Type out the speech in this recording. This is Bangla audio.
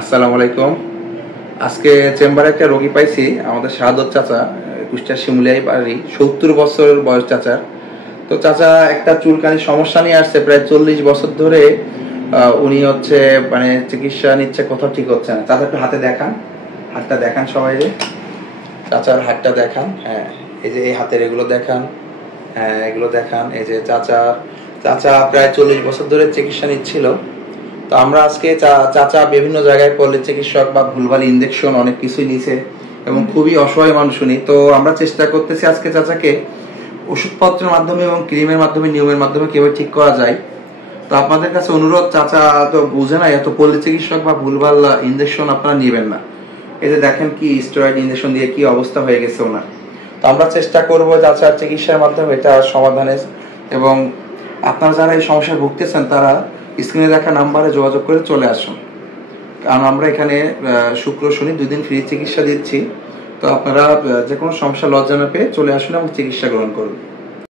আসসালামু আলাইকুম। আজকে চেম্বারে একটা রোগী পাইছি, আমাদের শাহাদত চাচা, কুষ্টিয়া শিমুলিয়ায় বাড়ি, 70 বছর বয়স চাচা। তো চাচা একটা চুলকানির সমস্যা নিয়ে আসছে, প্রায় 40 বছর ধরে উনি হচ্ছে মানে চিকিৎসা নিচ্ছে, কোথাও ঠিক হচ্ছে না। চাচা একটু হাতে দেখান, হাতটা দেখান সবাই রে, চাচার হাতটা দেখান। হ্যাঁ, এই যে এই হাতের এগুলো দেখান, হ্যাঁ এগুলো দেখান। এই যে চাচা চাচা প্রায় 40 বছর ধরে চিকিৎসা নিচ্ছিল। তো আমরা আজকে চাচা বিভিন্ন জায়গায় করলে চিকিৎসক বা ভুলভাল ইনজেকশন অনেক কিছুই নিছে এবং খুবই অসহায় মানুষ উনি। তো আমরা চেষ্টা করতেছি আজকে চাচাকে ওষুধপত্রের মাধ্যমে এবং ক্রিমের মাধ্যমে, নিয়মের মাধ্যমে কিভাবে ঠিক করা যায়। তো আপনাদের কাছে অনুরোধ, চাচা তো বুঝে না, এত পল্লী চিকিৎসক বা ভুলভাল ইনজেকশন আপনারা নেবেন না। এই যে দেখেন কি স্টেরয়েড ইনজেকশন দিয়ে কি অবস্থা হয়ে গেছে ওনার। তো আমরা চেষ্টা করবো চাচার চিকিৎসার মাধ্যমে এটা সমাধানের। এবং আপনারা যারা এই সমস্যায় ভুগতেছেন তারা স্ক্রিনে দেখা নাম্বারে যোগাযোগ করে চলে আসুন, কারণ আমরা এখানে শুক্র শনি 2 দিন ফ্রি চিকিৎসা দিচ্ছি। তো আপনারা যে কোনো সমস্যা লজ্জা না পেয়ে চলে আসুন এবং চিকিৎসা গ্রহণ করুন।